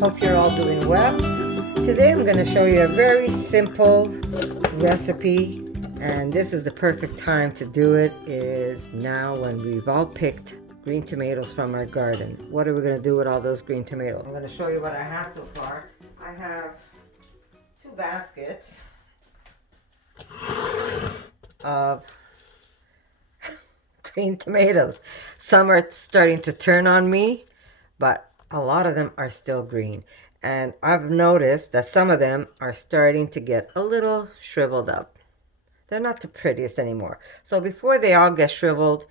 Hope you're all doing well. Today I'm going to show you a very simple recipe, and this is the perfect time to do it, is now when we've all picked green tomatoes from our garden. What are we going to do with all those green tomatoes? I'm going to show you what I have so far. I have 2 baskets of green tomatoes. Some are starting to turn on me, but a lot of them are still green. And I've noticed that some of them are starting to get a little shriveled up. They're not the prettiest anymore. So before they all get shriveled,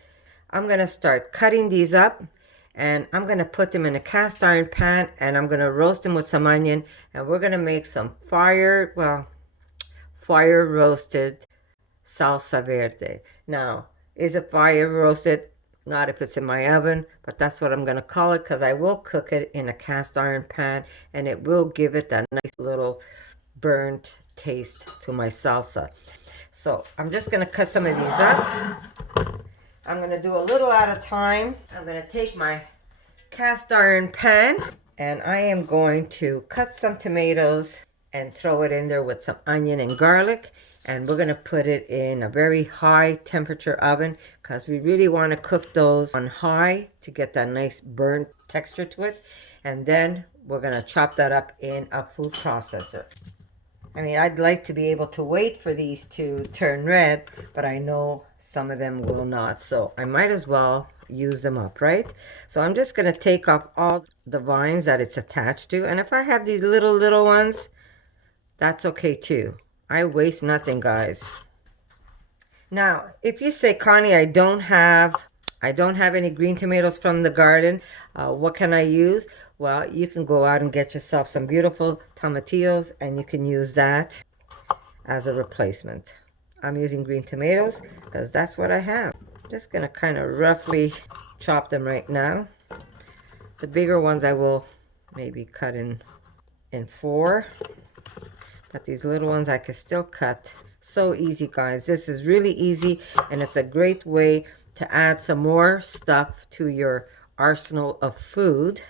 I'm going to start cutting these up, and I'm going to put them in a cast iron pan, and I'm going to roast them with some onion, and we're going to make some fire roasted salsa verde. Now, is it fire roasted? Not if it's in my oven, but that's what I'm going to call it, because I will cook it in a cast iron pan, and it will give it that nice little burnt taste to my salsa. So I'm just going to cut some of these up. I'm going to do a little at a time. I'm going to take my cast iron pan, and I am going to cut some tomatoes and throw it in there with some onion and garlic. And we're going to put it in a very high temperature oven, because we really want to cook those on high to get that nice burnt texture to it. And then we're going to chop that up in a food processor. I mean, I'd like to be able to wait for these to turn red, but I know some of them will not. So I might as well use them up, right? So I'm just going to take off all the vines that it's attached to. And if I have these little ones, that's okay too. I waste nothing, guys. Now, if you say, Connie, I don't have any green tomatoes from the garden, what can I use? Well, you can go out and get yourself some beautiful tomatillos, and you can use that as a replacement. I'm using green tomatoes because that's what I have. Just gonna kind of roughly chop them right now. The bigger ones I will maybe cut in 4. But these little ones I can still cut. So easy, guys. This is really easy, and it's a great way to add some more stuff to your arsenal of food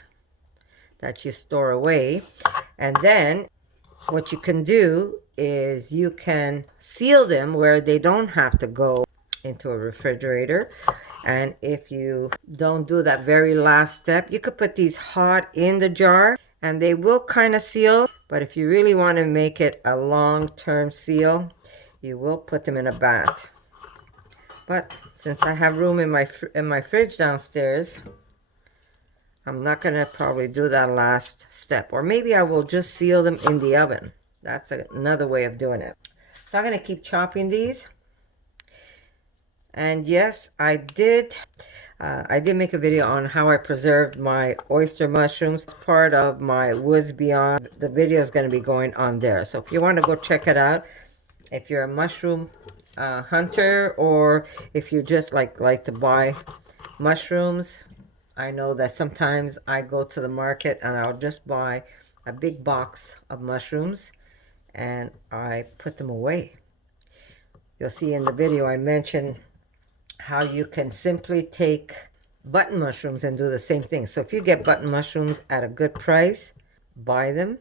that you store away. And then what you can do is you can seal them where they don't have to go into a refrigerator. And if you don't do that very last step, you could put these hot in the jar, and they will kind of seal. But if you really want to make it a long-term seal, you will put them in a bath. But since I have room in my fridge downstairs, I'm not going to probably do that last step. Or maybe I will just seal them in the oven. That's another way of doing it. So I'm going to keep chopping these. And yes, I did make a video on how I preserved my oyster mushrooms. It's part of my Woods Beyond. The video is going to be going on there. So if you want to go check it out, if you're a mushroom hunter, or if you just like to buy mushrooms, I know that sometimes I go to the market and I'll just buy a big box of mushrooms and I put them away. You'll see in the video I mentioned how you can simply take button mushrooms and do the same thing. So if you get button mushrooms at a good price, buy them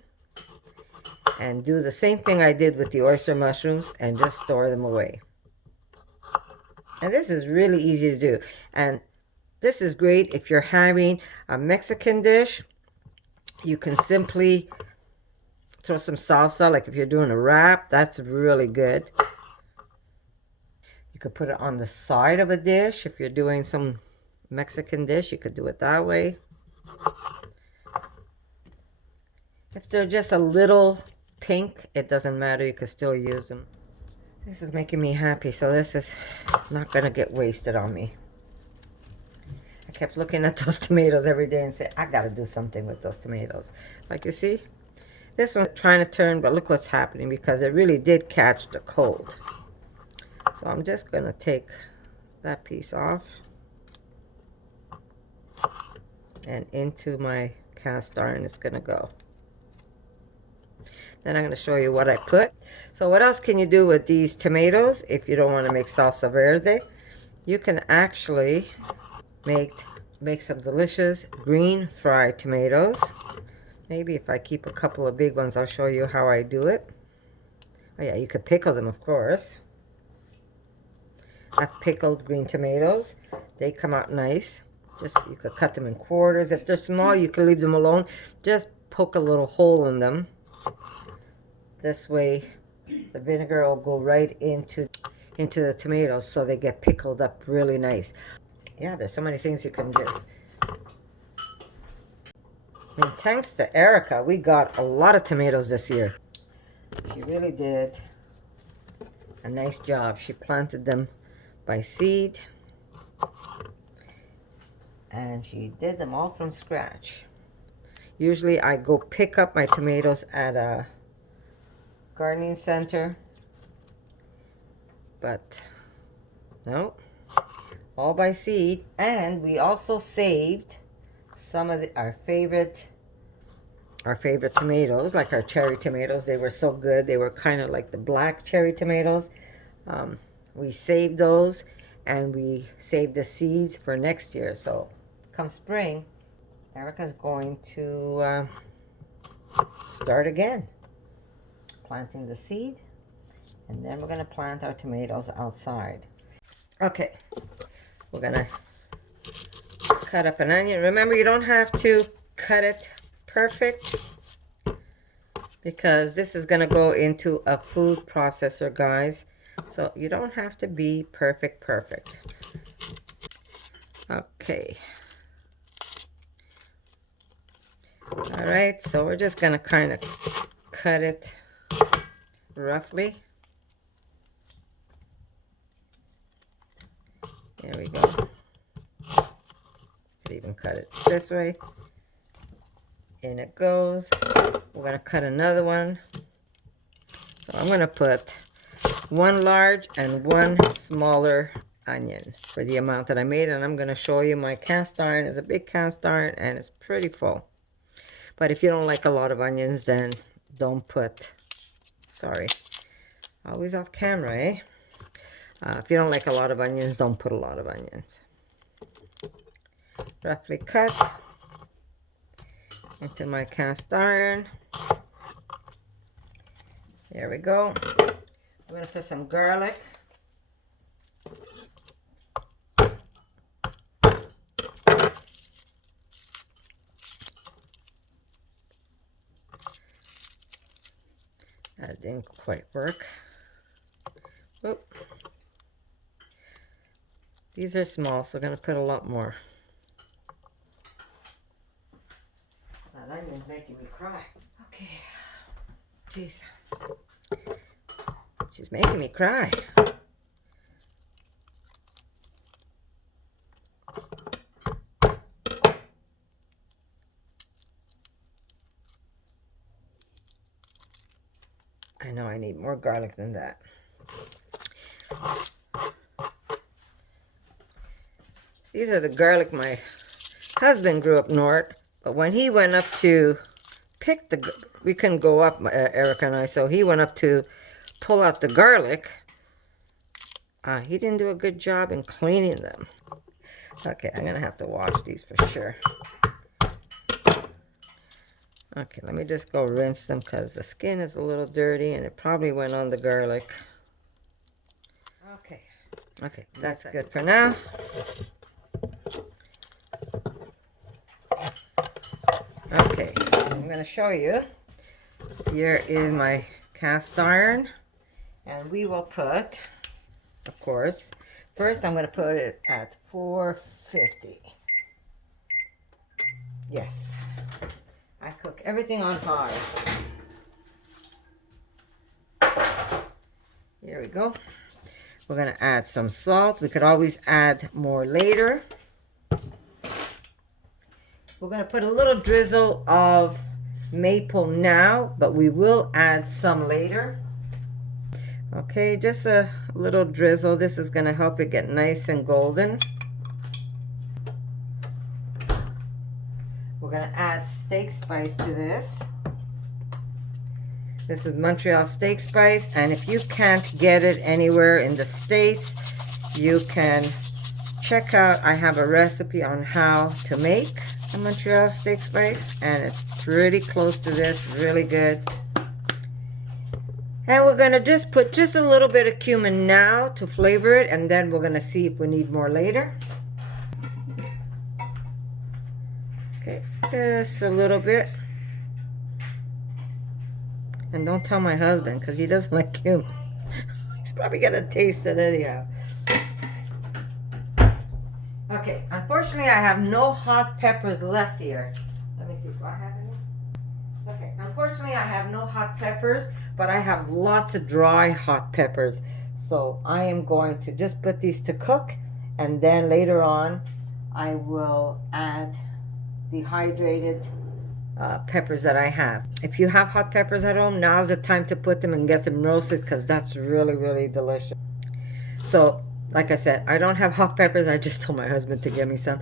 and do the same thing I did with the oyster mushrooms and just store them away. And this is really easy to do. And this is great if you're having a Mexican dish. You can simply throw some salsa, like if you're doing a wrap, that's really good. You could put it on the side of a dish. If you're doing some Mexican dish, you could do it that way. If they're just a little pink, it doesn't matter. You could still use them. This is making me happy, so this is not going to get wasted on me. I kept looking at those tomatoes every day and say, I got to do something with those tomatoes. Like you see, this one's trying to turn, but look what's happening, because it really did catch the cold. So I'm just going to take that piece off and into my cast iron it's going to go. Then I'm going to show you what I put. So what else can you do with these tomatoes if you don't want to make salsa verde? You can actually make some delicious green fried tomatoes. Maybe if I keep a couple of big ones, I'll show you how I do it. Oh yeah, you could pickle them, of course. I've pickled green tomatoes. They come out nice. Just, you could cut them in quarters. If they're small, you can leave them alone. Just poke a little hole in them. This way, the vinegar will go right into the tomatoes, so they get pickled up really nice. Yeah, there's so many things you can do. I mean, thanks to Erica, we got a lot of tomatoes this year. She really did a nice job. She planted them by seed, and she did them all from scratch. Usually I go pick up my tomatoes at a gardening center, but no, all by seed. And we also saved some of our favorite tomatoes, like our cherry tomatoes. They were so good. They were kind of like the black cherry tomatoes. We saved those, and we saved the seeds for next year. So come spring, Erica's going to start again, planting the seed, and then we're going to plant our tomatoes outside. Okay, we're going to cut up an onion. Remember, you don't have to cut it perfect, because this is going to go into a food processor, guys. So you don't have to be perfect. Okay. All right, so we're just going to kind of cut it roughly. There we go. Could even cut it this way. In it goes. We're going to cut another one. So I'm going to put one large and one smaller onion for the amount that I made. And I'm going to show you my cast iron is a big cast iron, and it's pretty full. But if you don't like a lot of onions, then don't put, sorry, always off camera, eh? If you don't like a lot of onions, don't put a lot of onions. Roughly cut into my cast iron. There we go. I'm going to put some garlic. That didn't quite work. Oop. These are small, so I'm going to put a lot more. That onion's making me cry. Okay. Jeez. She's making me cry. I know I need more garlic than that. These are the garlic my husband grew up north, but when he went up to pick we couldn't go up, Erica and I, so he went up to pull out the garlic. He didn't do a good job in cleaning them. Okay, I'm gonna have to wash these for sure. Okay, let me just go rinse them, because the skin is a little dirty and it probably went on the garlic. Okay, that's good for now. Okay, I'm going to show you. Here is my cast iron, and we will put, of course, first I'm going to put it at 450. Yes. I cook everything on high. Here we go. We're going to add some salt. We could always add more later. We're going to put a little drizzle of maple now, but we will add some later. Okay, just a little drizzle. This is going to help it get nice and golden. We're going to add steak spice to this. This is Montreal steak spice, and if you can't get it anywhere in the States, you can check out, I have a recipe on how to make a Montreal steak spice, and it's pretty close to this, really good. And we're gonna just put just a little bit of cumin now to flavor it, and then we're gonna see if we need more later. Okay, just a little bit. And don't tell my husband, because he doesn't like cumin. He's probably gonna taste it anyhow. Okay, unfortunately I have no hot peppers left here. Let me see if I have any. Okay, unfortunately I have no hot peppers, but I have lots of dry hot peppers. So I am going to just put these to cook, and then later on I will add dehydrated peppers that I have. If you have hot peppers at home, now's the time to put them and get them roasted, because that's really, really delicious. So like I said, I don't have hot peppers. I just told my husband to get me some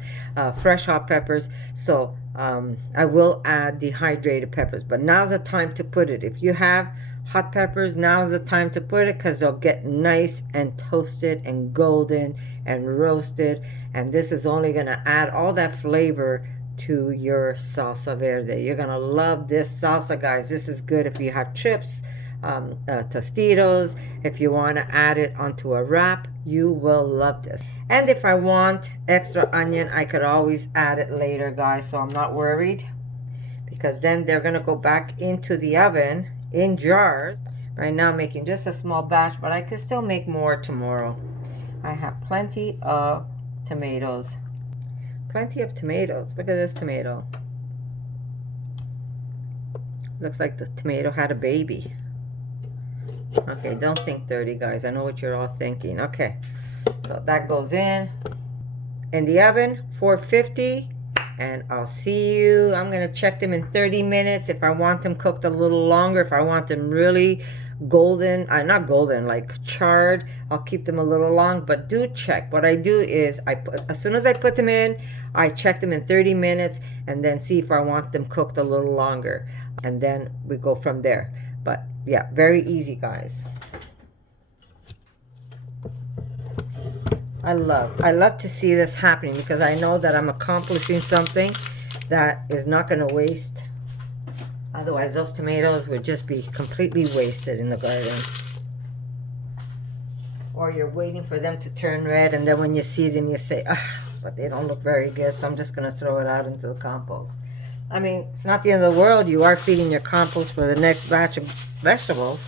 fresh hot peppers. So I will add dehydrated peppers, but now's the time to put it. If you have hot peppers, now's the time to put it, because they'll get nice and toasted and golden and roasted, and this is only going to add all that flavor to your salsa verde. You're going to love this salsa, guys. This is good if you have chips, Tostitos. If you want to add it onto a wrap, you will love this. And if I want extra onion, I could always add it later, guys, so I'm not worried, because then they're going to go back into the oven in jars. Right now I'm making just a small batch, but I could still make more tomorrow. I have plenty of tomatoes. Plenty of tomatoes. Look at this tomato. Looks like the tomato had a baby. Okay, don't think dirty, guys. I know what you're all thinking. Okay, so that goes in the oven, 450, and I'll see you. I'm gonna check them in 30 minutes if I want them cooked a little longer. If I want them really golden, not golden, like charred, I'll keep them a little long, but do check. What I do is as soon as I put them in, I check them in 30 minutes and then see if I want them cooked a little longer, and then we go from there. But yeah, very easy, guys. I love to see this happening, because I know that I'm accomplishing something that is not going to waste. Otherwise, those tomatoes would just be completely wasted in the garden. Or you're waiting for them to turn red, and then when you see them, you say, ah, but they don't look very good, so I'm just going to throw it out into the compost. I mean, it's not the end of the world. You are feeding your compost for the next batch of vegetables,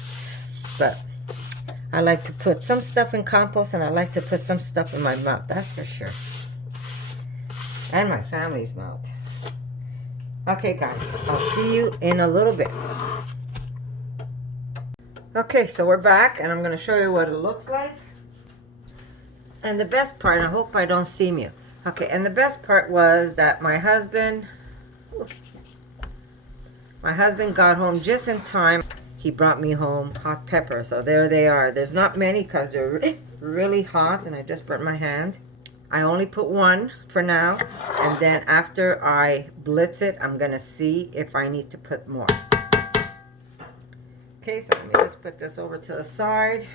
but I like to put some stuff in compost, and I like to put some stuff in my mouth, that's for sure. And my family's mouth. Okay, guys, I'll see you in a little bit. Okay, so we're back, and I'm going to show you what it looks like. And the best part, I hope I don't steam you. Okay, and the best part was that my husband got home just in time. He brought me home hot pepper, so there they are. There's not many because they're really hot, and I just burnt my hand. I only put one for now, and then after I blitz it, I'm gonna see if I need to put more. Okay, so let me just put this over to the side,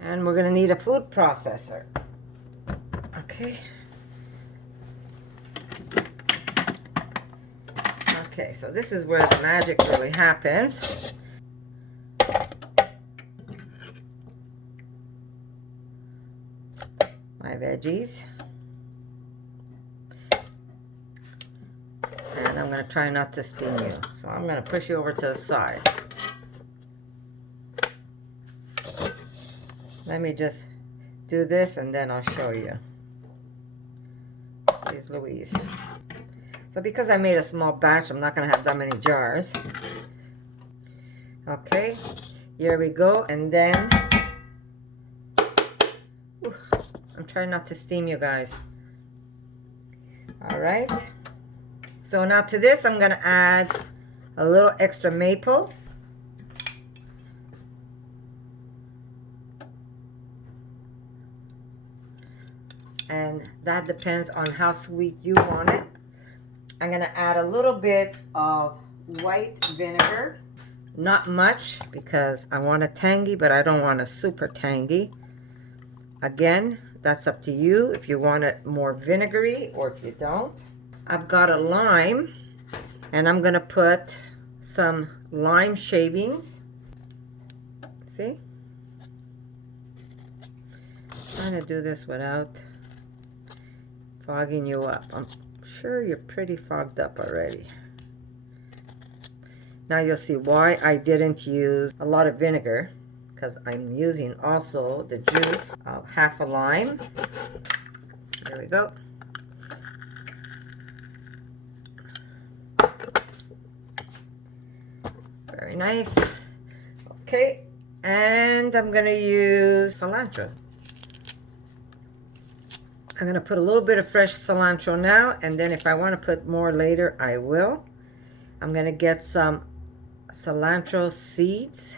and we're gonna need a food processor. Okay. Okay, so this is where the magic really happens. My veggies. And I'm going to try not to steam you. So I'm going to push you over to the side. Let me just do this, and then I'll show you. Please, Louise. So because I made a small batch, I'm not going to have that many jars. Okay, here we go. And then, I'm trying not to steam you guys. All right. So now to this, I'm going to add a little extra maple. And that depends on how sweet you want it. I'm going to add a little bit of white vinegar. Not much, because I want it tangy, but I don't want it super tangy. Again, That's up to you if you want it more vinegary or if you don't. I've got a lime, and I'm gonna put some lime shavings. See? I'm trying to do this without fogging you up. I'm sure you're pretty fogged up already. Now you'll see why I didn't use a lot of vinegar, because I'm using also the juice of half a lime. There we go. Very nice. Okay, and I'm gonna use cilantro. I'm gonna put a little bit of fresh cilantro now, and then if I want to put more later, I will. I'm gonna get some cilantro seeds,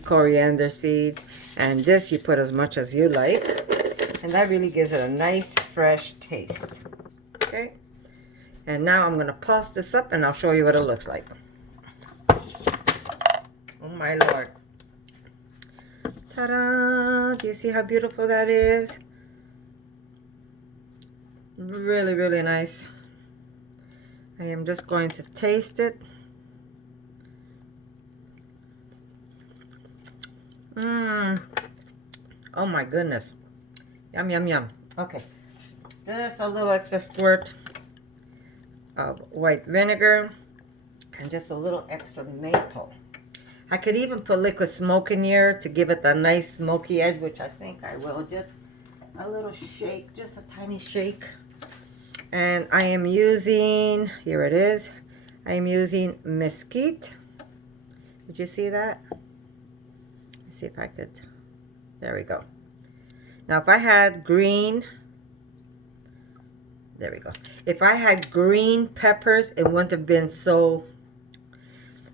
coriander seeds, and this you put as much as you like, and that really gives it a nice fresh taste. Okay, and now I'm gonna pulse this up and I'll show you what it looks like. Oh my Lord. Ta-da! Do you see how beautiful that is? Really, really nice. I am just going to taste it. Oh my goodness. Yum, yum, yum. Okay. Just a little extra squirt of white vinegar and just a little extra maple. I could even put liquid smoke in here to give it a nice smoky edge, which I think I will. Just a little shake, just a tiny shake. And I am using, here it is, I am using mesquite. Did you see that? Let's see if I could, there we go. Now if I had green, there we go. If I had green peppers, it wouldn't have been so,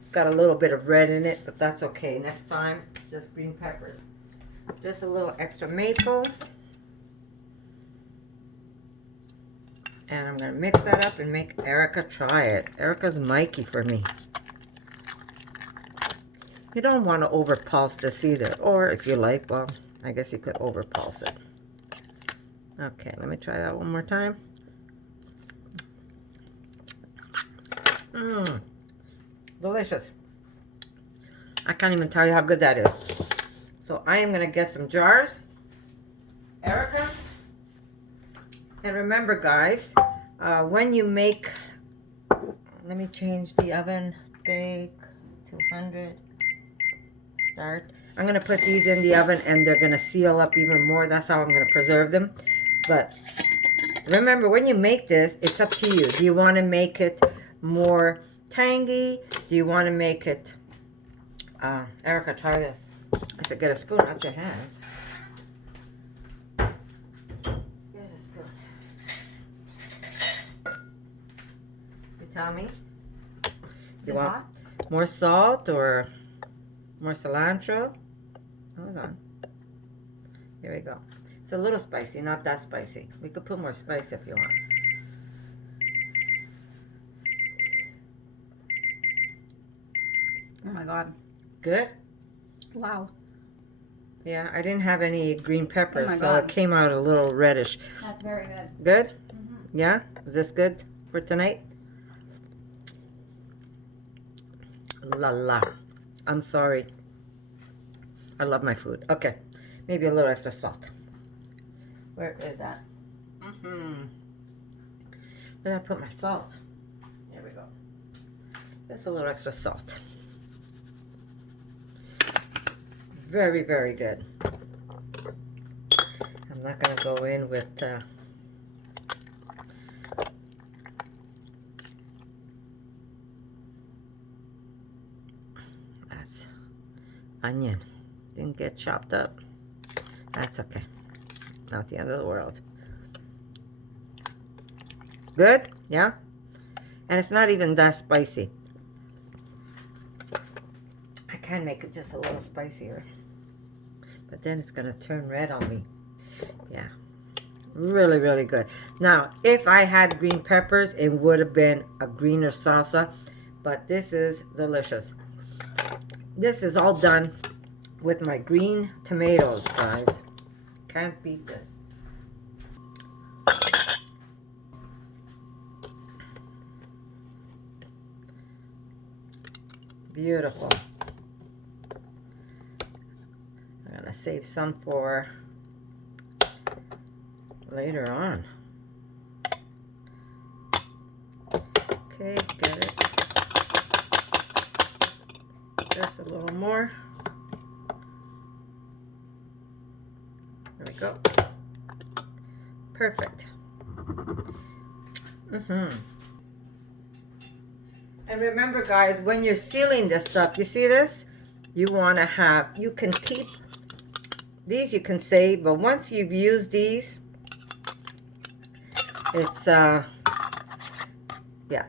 it's got a little bit of red in it, but that's okay. Next time, just green peppers. Just a little extra maple. And I'm going to mix that up and make Erica try it. Erica's Mikey for me. You don't want to over pulse this either. Or if you like, well, I guess you could over pulse it. Okay, let me try that one more time. Delicious. I can't even tell you how good that is. So I am going to get some jars. Erica. And remember, guys, when you make, let me change the oven, bake, 200, start. I'm going to put these in the oven and they're going to seal up even more. That's how I'm going to preserve them. But remember, when you make this, it's up to you. Do you want to make it more tangy? Do you want to make it, Erica, try this. I said, get a spoon out your hands. Tell me. Do you want more salt or more cilantro? Hold on. Here we go. It's a little spicy, not that spicy. We could put more spice if you want. Oh my God. Good? Wow. Yeah, I didn't have any green peppers, so it came out a little reddish. That's very good. Good? Mm-hmm. Yeah? Is this good for tonight? La la. I'm sorry. I love my food. Okay. Maybe a little extra salt. Where is that? Where did I put my salt? There we go. Just a little extra salt. Very, very good. I'm not going to go in with that's onion. Didn't get chopped up. That's okay. Not the end of the world. Good? Yeah? And it's not even that spicy. I can make it just a little spicier. But then it's going to turn red on me. Yeah. Really, really good. Now, if I had green peppers, it would have been a greener salsa. But this is delicious. This is all done with my green tomatoes, guys. Can't beat this. Beautiful. I'm gonna save some for later on. Okay, get it. Just a little more. There we go. Perfect. And remember, guys, when you're sealing this stuff, you see this? You want to have, you can keep these, you can save, but once you've used these, it's, yeah,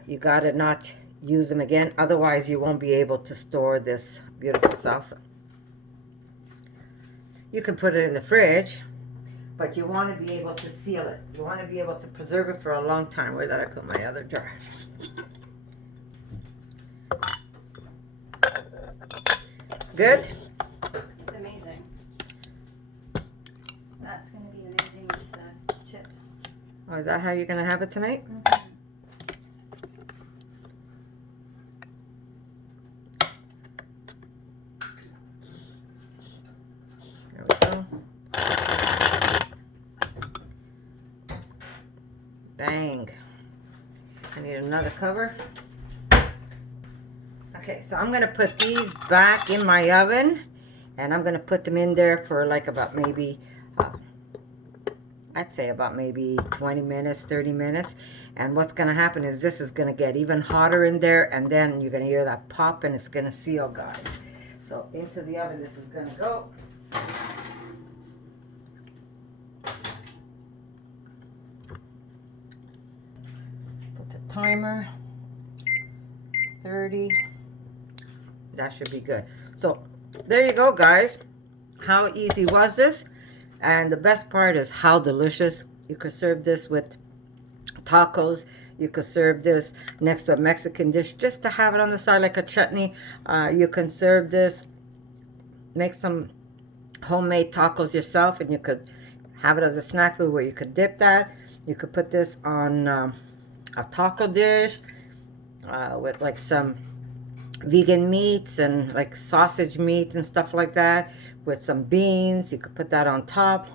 you got to not use them again. Otherwise, you won't be able to store this beautiful salsa. You can put it in the fridge, but you want to be able to seal it. You want to be able to preserve it for a long time. Where did I put my other jar? Good? It's amazing. That's going to be amazing with chips. Oh, is that how you're going to have it tonight? There we go. Bang. I need another cover. Okay, so I'm going to put these back in my oven, and I'm going to put them in there for like about maybe, I'd say about maybe 20 minutes, 30 minutes. And what's going to happen is this is going to get even hotter in there, and then you're going to hear that pop, and it's going to seal, guys. So into the oven this is going to go. Put the timer, 30. That should be good. So there you go, guys. How easy was this? And the best part is how delicious. You could serve this with tacos. You could serve this next to a Mexican dish just to have it on the side like a chutney. You can serve this, make some homemade tacos yourself, and you could have it as a snack food where you could dip that. You could put this on a taco dish with like some vegan meats and like sausage meat and stuff like that, with some beans. You could put that on top.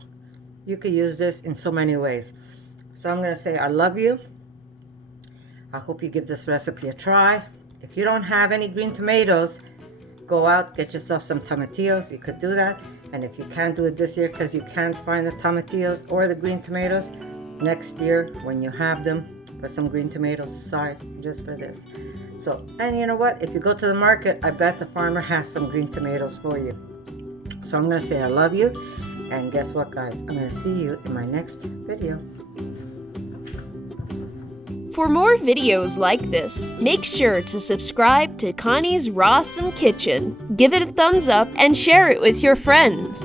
You could use this in so many ways. So I'm going to say I love you. I hope you give this recipe a try. If you don't have any green tomatoes, go out, get yourself some tomatillos. You could do that. And if you can't do it this year because you can't find the tomatillos or the green tomatoes, next year when you have them, put some green tomatoes aside just for this. So, and you know what? If you go to the market, I bet the farmer has some green tomatoes for you. So I'm going to say I love you. And guess what, guys? I'm going to see you in my next video. For more videos like this, make sure to subscribe to Connie's RAWsome Kitchen, give it a thumbs up, and share it with your friends.